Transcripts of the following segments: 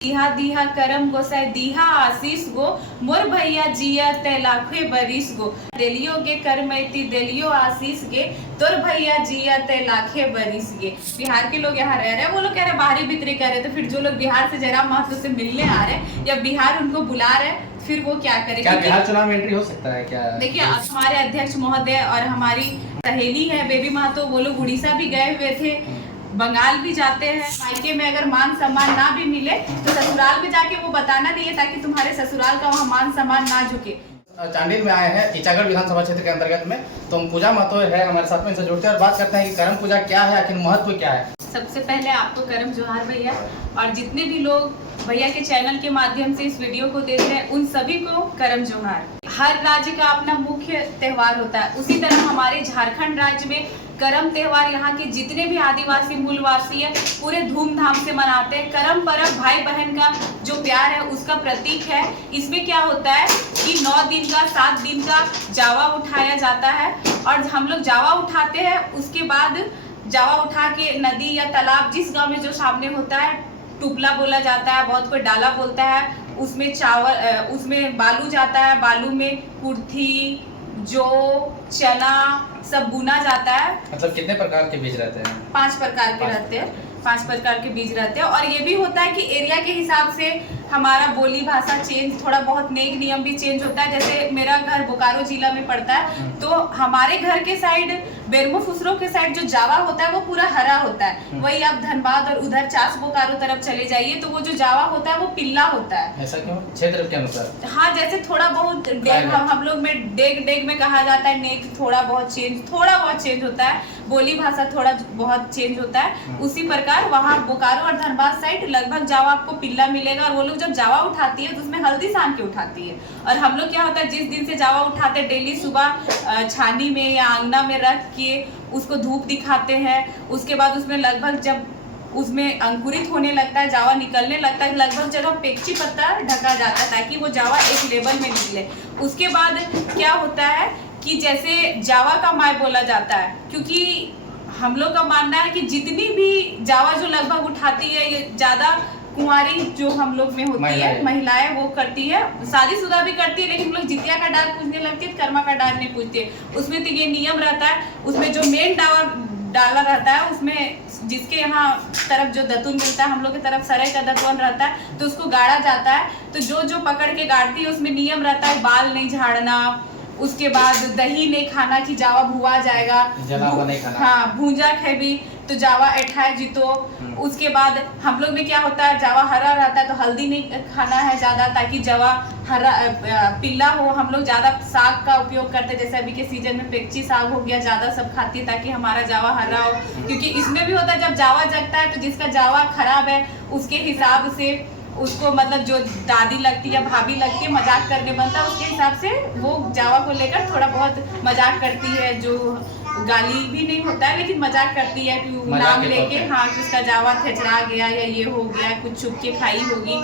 दीहा दीहा करम गोसाई दीहा आशीष गो मोर भैया जिया ते लाखे बरिस गो देलियो गे करमैती देलियो आशीष गे तोर भैया जिया ते लाखे बरिस गे। बिहार के लोग यहाँ रह रहे हैं, वो लोग कह रहे बाहरी बिक्री कर रहे, तो फिर जो लोग बिहार से जयराम महतो से मिलने आ रहे हैं या बिहार उनको बुला रहे फिर वो क्या करें? क्या बिहार चुनाव में एंट्री हो सकता है क्या? देखिए हमारे अध्यक्ष महोदय और हमारी सहेली है बेबी महतो, वो लोग उड़ीसा भी गए हुए थे, बंगाल भी जाते हैं। मायके में अगर मान सम्मान ना भी मिले तो ससुराल में जाके वो बताना नहीं है ताकि तुम्हारे ससुराल का वहाँ मान सम्मान ना झुके। चांडिल में आए हैं टीचागढ़ विधानसभा क्षेत्र के अंतर्गत में, तो हम पूजा महतो है हमारे साथ में, इनसे जुड़ते हैं और बात करते हैं कि करम पूजा क्या है, आखिर महत्व क्या है। सबसे पहले आपको करम जोहार भैया, और जितने भी लोग भैया के चैनल के माध्यम से इस वीडियो को देख रहे हैं उन सभी को करम जोहार। हर राज्य का अपना मुख्य त्योहार होता है, उसी तरह हमारे झारखंड राज्य में करम त्योहार यहाँ के जितने भी आदिवासी मूलवासी है पूरे धूमधाम से मनाते हैं। करम पर्व भाई बहन का जो प्यार है उसका प्रतीक है। इसमें क्या होता है कि 9 दिन का 7 दिन का जावा उठाया जाता है, और हम लोग जावा उठाते हैं, उसके बाद जावा उठा के नदी या तालाब जिस गांव में जो सामने होता है, टुपला बोला जाता है, बहुत कोई डाला बोलता है, उसमें चावल उसमें बालू जाता है, बालू में कुर्थी जौ चना सब बुना जाता है। मतलब कितने प्रकार के बीज रहते हैं? 5 प्रकार के रहते हैं, 5 प्रकार के बीज रहते हैं। और ये भी होता है कि एरिया के हिसाब से हमारा बोली भाषा चेंज, थोड़ा बहुत नेक नियम भी चेंज होता है। जैसे मेरा घर बोकारो जिला में पड़ता है, तो हमारे घर के साइड बेरमो फुसरो के साइड जो जावा होता है वो पूरा हरा होता है। वही आप धनबाद और उधर चास बोकारो तरफ चले जाइए तो वो जो जावा होता है वो पिल्ला होता है। ऐसा क्यों? क्षेत्र के अनुसार? हाँ, जैसे थोड़ा बहुत हम लोग में डेग में कहा जाता है, नेक थोड़ा बहुत चेंज होता है, बोली भाषा थोड़ा बहुत चेंज होता है। उसी प्रकार वहाँ बोकारो और धनबाद साइड लगभग जावा आपको पिल्ला मिलेगा, और वो लोग जब जावा उठाती है तो उसमें हल्दी सान के उठाती है। और हम लोग क्या होता है, जिस दिन से जावा उठाते हैं डेली सुबह छानी में या आंगना में रख के उसको धूप दिखाते हैं। उसके बाद उसमें लगभग जब उसमें अंकुरित होने लगता है, जावा निकलने लगता है, लगभग जगह पेक्ची पत्ता ढका जाता है ताकि वो जावा एक लेवल में निकले। उसके बाद क्या होता है कि जैसे जावा का माय बोला जाता है, क्योंकि हम लोग का मानना है कि जितनी भी जावा जो लगभग उठाती है ये ज्यादा कुंवारी जो हम लोग में होती है महिलाएं वो करती है, शादीशुदा भी करती है, लेकिन लोग जितिया का डाल पूजने लगती है, कर्मा का डाल नहीं पूजते। उसमें तो ये नियम रहता है, उसमें जो मेन डाला रहता है उसमें जिसके यहाँ तरफ जो दतुन मिलता है, हम लोग की तरफ सराय का दतुन रहता है, तो उसको गाड़ा जाता है। तो जो पकड़ के गाड़ती है उसमें नियम रहता है बाल नहीं झाड़ना, उसके बाद दही नहीं खाना कि जावा भुआ जाएगा, नहीं खाना। हाँ, भूंजा खेबी तो जावा एठाए जीतो। उसके बाद हम लोग में क्या होता है, जावा हरा रहता है तो हल्दी नहीं खाना है ज्यादा, ताकि जावा हरा पिल्ला हो। हम लोग ज्यादा साग का उपयोग करते हैं, जैसे अभी के सीजन में पेक्ची साग हो गया, ज्यादा सब खाती है ताकि हमारा जावा हरा हो। क्योंकि इसमें भी होता है जब जावा जगता है तो जिसका जावा खराब है उसके हिसाब से उसको, मतलब जो दादी लगती है या भाभी लगती है, मजाक करने बनता है, उसके हिसाब से वो जावा को लेकर थोड़ा बहुत मजाक करती है, जो गाली भी नहीं होता है लेकिन मजाक करती है कि नाम लेके, हाँ, कि उसका जावा थेचरा गया या ये हो गया, कुछ छुप के खाई होगी।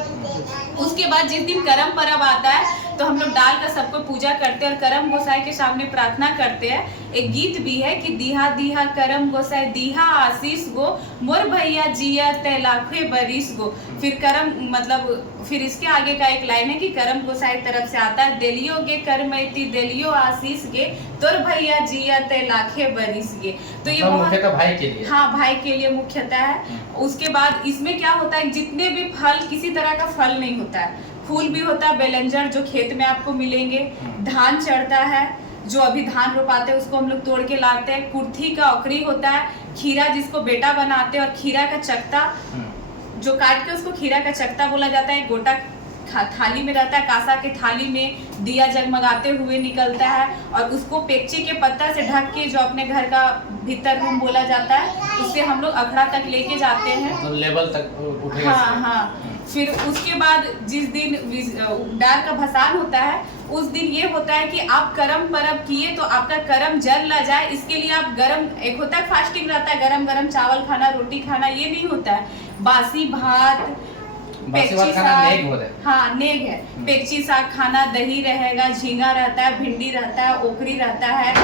उसके बाद जिस दिन करम पर्व आता है तो हम लोग डाल कर सबको पूजा करते हैं और करम गोसाई के सामने प्रार्थना करते हैं। एक गीत भी है कि दीहा दीहा करम गोसाई दीहा आशीष गो मोर भैया जिया ते लाखे बरिस गो। फिर करम मतलब फिर इसके आगे का एक लाइन है कि करम गोसाई तरफ से आता है, देलियो गे करमैती देलियो आशीष गे तोर भैया जिया ते लाखे बरिस गे। तो ये मुख्यतः भाई के लिए, हाँ, भाई के लिए मुख्यतः है। उसके बाद इसमें क्या होता है, जितने भी फल, किसी तरह का फल नहीं होता है, फूल भी होता है, बेलंजर जो खेत में आपको मिलेंगे, धान चढ़ता है, जो अभी धान रोपाते हैं उसको हम लोग तोड़ के लाते हैं, कुर्थी का औकरी होता है, खीरा जिसको बेटा बनाते हैं, और खीरा का चक्ता जो काट के उसको खीरा का चक्ता बोला जाता है, गोटा थाली में रहता है, कांसा के थाली में दिया जगमगाते हुए निकलता है, और उसको पेक्ची के पत्ता से ढक के जो अपने घर का भीतर रूम बोला जाता है उससे हम लोग अखड़ा तक लेके जाते हैं, तो लेवल तक उठेगा। हाँ। फिर उसके बाद जिस दिन डार का भसान होता है उस दिन ये होता है कि आप करम पर्व किए तो आपका करम जल ना जाए, इसके लिए आप गरम, एक होता है फास्टिंग रहता है, गरम गरम चावल खाना, रोटी खाना, ये नहीं होता है। बासी भात, पेक्ची साग, हाँ, नेग है, पेक्ची साग खाना, दही रहेगा, झींगा रहता है, भिंडी रहता है, ओकरी रहता है,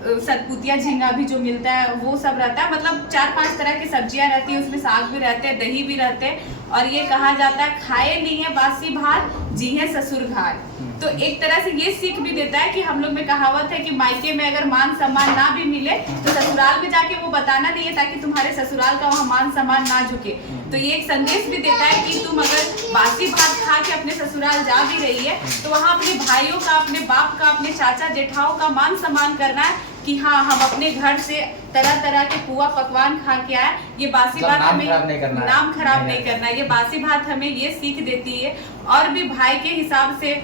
सतपुतिया झींगा भी जो मिलता है वो सब रहता है, मतलब 4-5 तरह की सब्जियां रहती है, उसमें साग भी रहते हैं, दही भी रहते हैं। और ये कहा जाता है खाए नहीं है बासी भात जी है ससुर घाट। तो एक तरह से ये सीख भी देता है कि हम लोग में कहावत है कि मायके में अगर मान सम्मान ना भी मिले तो ससुराल में जाके वो बताना नहीं है ताकि तुम्हारे ससुराल का वहाँ मान सम्मान ना झुके। तो ये एक संदेश भी देता है कि तुम अगर बासी भात खा के अपने ससुराल जा भी रही है तो वहाँ अपने भाइयों का, अपने बाप का, अपने चाचा जेठाओं का मान सम्मान करना है कि हाँ हम अपने घर से तरह तरह के पुआ पकवान खा के आए। ये बासी भात हमें नाम खराब नहीं करना है। ये बासी भात हमें ये सीख देती है। और भी भाई के हिसाब से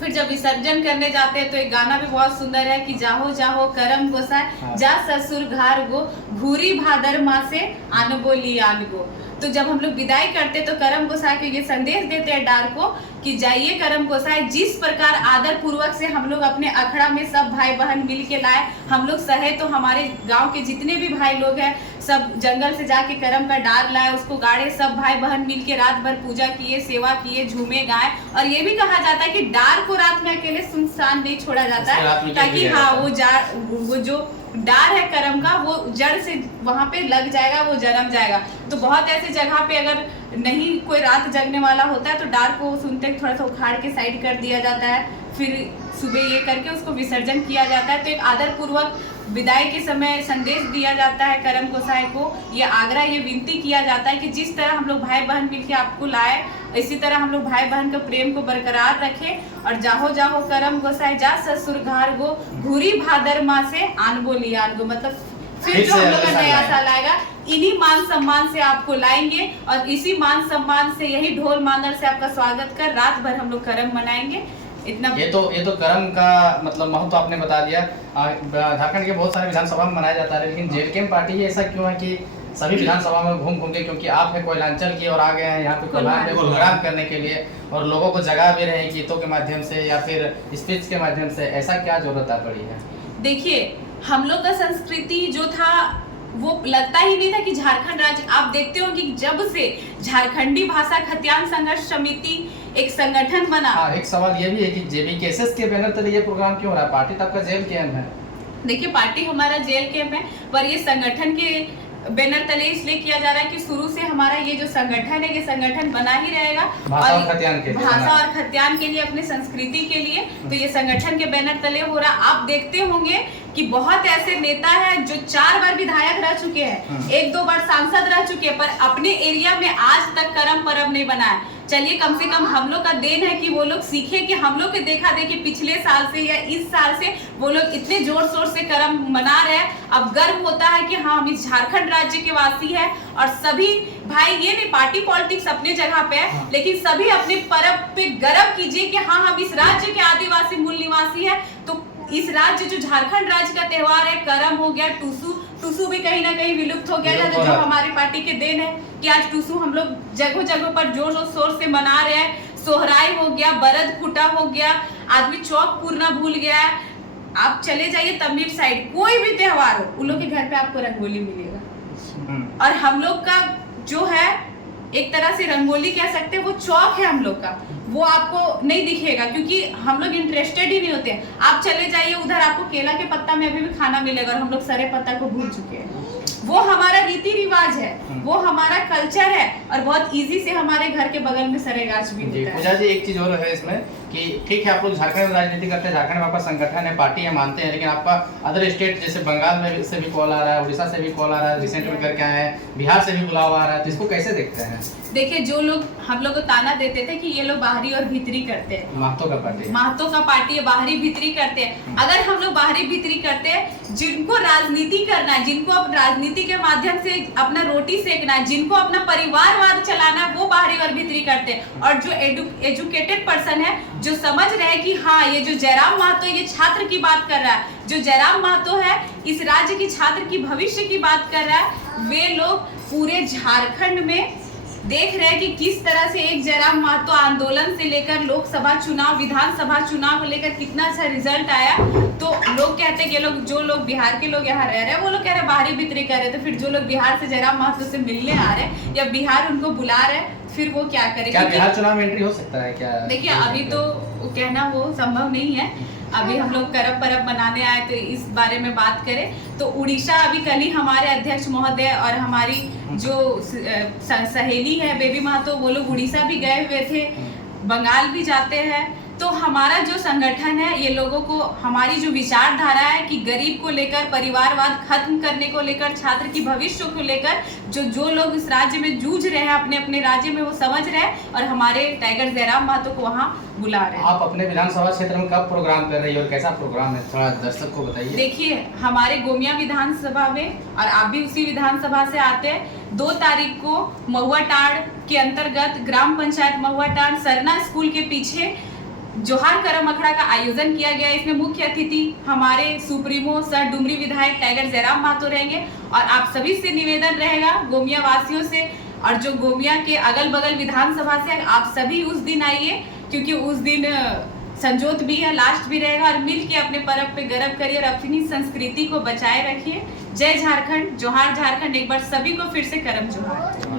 फिर जब विसर्जन करने जाते हैं तो एक गाना भी बहुत सुंदर है कि जाहो जाहो करम गोसाय जा ससुर घार गो घूरी भादर माँ से आनबो ली आनगो। तो जब हम लोग विदाई करते तो करम गोसाई को ये संदेश देते हैं डार को कि जाइए करम गोसाई, जिस प्रकार आदर पूर्वक से हम लोग अपने अखड़ा में सब भाई बहन मिल के लाए, हम लोग सहे तो हमारे गांव के जितने भी भाई लोग हैं सब जंगल से जाके करम का डार लाए, उसको गाड़े, सब भाई बहन मिल के रात भर पूजा किए, सेवा किए, झूमे गाए। और ये भी कहा जाता है कि डार को रात में अकेले सुनसान नहीं छोड़ा जाता है ताकि हाँ वो जो डार है करम का वो जड़ से वहां पे लग जाएगा, वो जन्म जाएगा। तो बहुत ऐसे जगह पे अगर नहीं कोई रात जगने वाला होता है तो डार को सुनते थोड़ा सा उखाड़ के साइड कर दिया जाता है, फिर सुबह ये करके उसको विसर्जन किया जाता है। तो एक आदर पूर्वक विदाई के समय संदेश दिया जाता है करम गोसाई को, ये आग्रह, ये विनती किया जाता है कि जिस तरह हम लोग भाई बहन मिलके आपको लाए इसी तरह हम लोग भाई बहन के प्रेम को बरकरार रखें। और जाहो जाहो करम गोसाई जा ससुर घार गो घूरी भादर माँ से आनबो ली आनगो, मतलब फिर जो हम लोग का नया साल आएगा इन्हीं मान सम्मान से आपको लाएंगे और इसी मान सम्मान से यही ढोल मांदर से आपका स्वागत कर रात भर हम लोग करम मनाएंगे। इतना ये तो करम का मतलब महत्व आपने बता दिया। झारखंड के बहुत सारे विधानसभा में मनाया जाता है, लेकिन जेलकेम पार्टी ऐसा क्यों है कि सभी विधानसभा में घूम घूम के, क्योंकि आप है कोयलांचल की और आ गए हैं यहाँ पे कोल्हान में प्रोग्राम करने के लिए और लोगों को जगा भी रहे हैं गीतों के माध्यम से या फिर स्पीच के माध्यम से, ऐसा क्या जरूरत आ पड़ी है? देखिए हम लोग का संस्कृति जो था वो लगता ही नहीं था कि झारखंड राज्य, आप देखते हो कि जब से झारखंडी भाषा खतियान संघर्ष समिति एक संगठन बना। हाँ, एक सवाल ये भी है कि जेबीकेएसएस के बैनर तले ये प्रोग्राम क्यों हो रहा है? पार्टी तो आपका जेल कैंप है। देखिए पार्टी हमारा जेल कैंप है, पर ये संगठन के बैनर तले इसलिए किया जा रहा है कि शुरू से हमारा ये जो संगठन है ये संगठन बना ही रहेगा भाषा और खतियान के लिए अपनी संस्कृति के लिए। तो ये संगठन के बैनर तले हो रहा। आप देखते होंगे कि बहुत ऐसे नेता हैं जो 4 बार विधायक रह चुके हैं, 1-2 बार सांसद रह चुके हैं, पर अपने एरिया में आज तक करम परब नहीं बना है। चलिए कम से कम हम लोग का देन है कि वो लोग सीखे कि हम लोग के देखा देखी पिछले साल से या इस साल से वो लोग इतने जोर शोर से करम मना रहे हैं। अब गर्व होता है कि हाँ हम इस झारखंड राज्य के वासी हैं। और सभी भाई, ये नहीं पार्टी पॉलिटिक्स अपने जगह पे है, लेकिन सभी अपने परब पे गर्व कीजिए कि हाँ हम इस राज्य के आदिवासी मूल निवासी है। तो इस राज्य जो झारखंड राज्य का त्योहार है, करम हो गया, टूसू भी कहीं ना कहीं विलुप्त हो गया था, जो हमारी पार्टी के देन है कि आज टूसू हम लोग जगह जगह पर जोर शोर से मना रहे हैं। सोहराई हो गया, बरद फूटा हो गया, आदमी चौक पूरना भूल गया है। आप चले जाइए तमिल साइड, कोई भी त्योहार हो उन लोग के घर पे आपको रंगोली मिलेगा। और हम लोग का जो है एक तरह से रंगोली कह सकते हैं, वो चौक है हम लोग का, वो आपको नहीं दिखेगा क्योंकि हम लोग इंटरेस्टेड ही नहीं होते हैं। आप चले जाइए उधर, आपको केला के पत्ता में अभी भी खाना मिलेगा और हम लोग सरे पत्ता को भूल चुके हैं। वो हमारा रीति रिवाज है, वो हमारा कल्चर है और बहुत इजी से हमारे घर के बगल में सरे गाछ भी होता है। पूजा जी एक चीज और है इसमें कि ठीक है आप लोग झारखंड में राजनीति करते हैं, झारखंड में आपका संगठन है, पार्टी है, मानते हैं, लेकिन आपका अदर स्टेट जैसे बंगाल में से भी कॉल आ रहा है, उड़ीसा से भी कॉल आ रहा है, रिसेंट में करके आए हैं, बिहार से भी बुलावा आ रहा है, तो इसको कैसे देखते हैं? देखिए जो लोग हम लोग को ताना देते थे कि ये लोग बाहरी और भीतरी करते हैं, महतो का पार्टी है, बाहरी भीतरी करते हैं। अगर हम लोग बाहरी भीतरी करते हैं, जिनको राजनीति करना है, जिनको अब राजनीति के माध्यम से अपना रोटी सेकना है, जिनको अपना परिवारवाद चलाना है, वो बाहरी और भीतरी करते हैं। और जो एजुकेटेड पर्सन है, जो समझ रहे हैं कि हाँ ये जो जयराम महतो ये छात्र की बात कर रहा है, जो जयराम महतो है इस राज्य की छात्र की भविष्य की बात कर रहा है, वे लोग पूरे झारखंड में देख रहे हैं कि किस तरह से एक जयराम महतो आंदोलन से लेकर लोकसभा चुनाव, विधानसभा चुनाव को लेकर कितना अच्छा रिजल्ट आया। तो लोग कहते हैं कि लोग जो लोग बिहार के लोग यहाँ रह रहे हैं वो लोग कह रहे हैं बाहरी भीतरी कर रहे हैं, तो फिर जो लोग बिहार से जयराम महतो से मिलने आ रहे हैं या बिहार उनको बुला रहे हैं फिर वो क्या करे। क्या बिहार चुनाव में एंट्री हो सकता है क्या? देखिए अभी तो कहना वो संभव नहीं है, अभी हम लोग करब परब बनाने आए तो इस बारे में बात करें तो उड़ीसा अभी कल ही हमारे अध्यक्ष महोदय और हमारी जो सहेली है बेबी महतो वो लोग उड़ीसा भी गए हुए थे, बंगाल भी जाते हैं। तो हमारा जो संगठन है ये लोगों को, हमारी जो विचारधारा है कि गरीब को लेकर, परिवारवाद खत्म करने को लेकर, छात्र की भविष्य को लेकर जो लोग इस राज्य में जूझ रहे हैं अपने अपने राज्य में वो समझ रहे हैं और हमारे टाइगर जयराम महतो को वहाँ बुला रहे हैं। आप अपने विधानसभा क्षेत्र में कब प्रोग्राम कर रही है और कैसा प्रोग्राम है, थोड़ा दर्शक को बताइए। देखिए हमारे गोमिया विधानसभा में, और आप भी उसी विधानसभा से आते हैं, 2 तारीख को महुआ टाड़ के अंतर्गत ग्राम पंचायत महुआ टाड़ सरना स्कूल के पीछे जोहार करम अखड़ा का आयोजन किया गया। इसमें मुख्य अतिथि हमारे सुप्रीमो सर डुमरी विधायक टाइगर जयराम महतो रहेंगे और आप सभी से निवेदन रहेगा गोमिया वासियों से और जो गोमिया के अगल बगल विधानसभा से, आप सभी उस दिन आइए क्योंकि उस दिन संजोत भी है, लास्ट भी रहेगा और मिल के अपने पर्व पे गर्व करिए और अपनी संस्कृति को बचाए रखिए। जय झारखंड, जोहार झारखंड। एक बार सभी को फिर से करम जोहार।